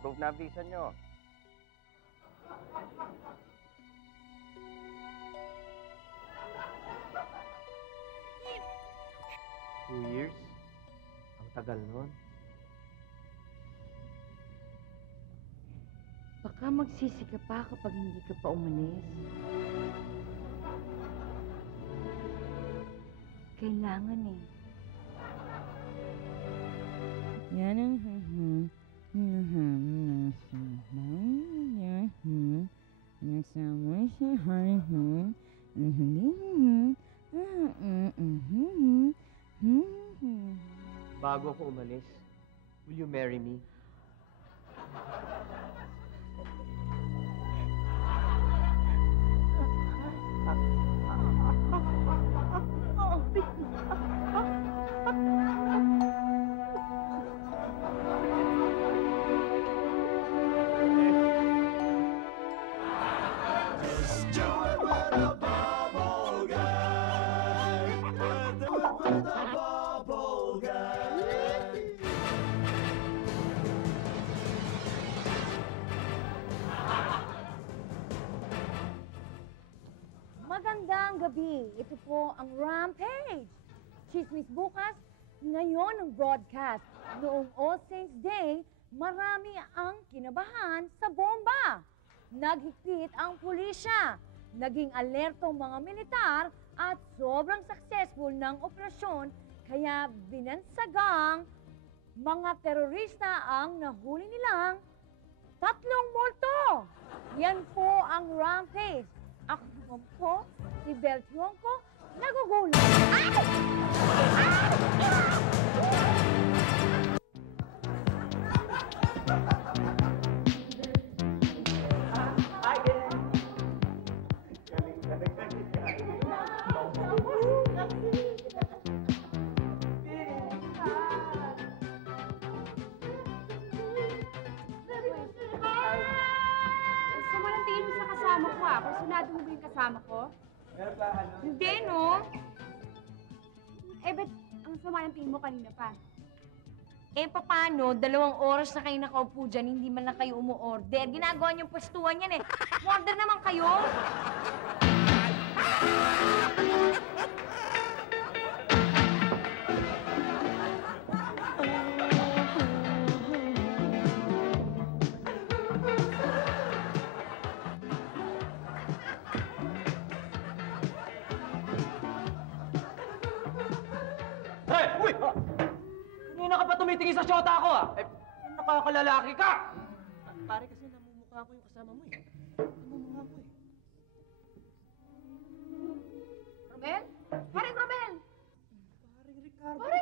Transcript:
approve na ang visa nyo. Two years? Ang tagal nun. Baka magsisi ka pa kapag hindi ka pa umalis. Kailangan eh. Yan ang nagsama siya Bago ako umalis, will you marry me? Magandang gabi. Ito po ang Rampage. Chismis bukas, ngayon ang broadcast. Noong All Saints Day, marami ang kinabahan sa bomba. Naghigpit ang pulisya. Naging alertong mga militar at sobrang successful ng operasyon kaya binansagang mga terorista ang nahuli nilang 3 multo. Yan po ang Rampage. Ako naman po, si Bel Tionco, nagugulat. Sumalantiin mo sa kasama ko ah. Personado mo ba yung kasama ko? Hindi, no? Eh, ba't ang sama ng tingin mo kanina pa? Eh, paano? 2 oras na kayo nakaupo dyan, hindi man lang kayo umu-order. Ginagawa niyong pwestuhan yan eh. Order naman kayo. Hey! Uy! Kanina ka pa tumitingin sa syota ko, ah! Eh, nakakalalaki ka! Pare, kasi namumukha ko yung kasama mo, eh. Namumukha ko, eh. Romel? Paring Romel! Paring Ricardo. Paring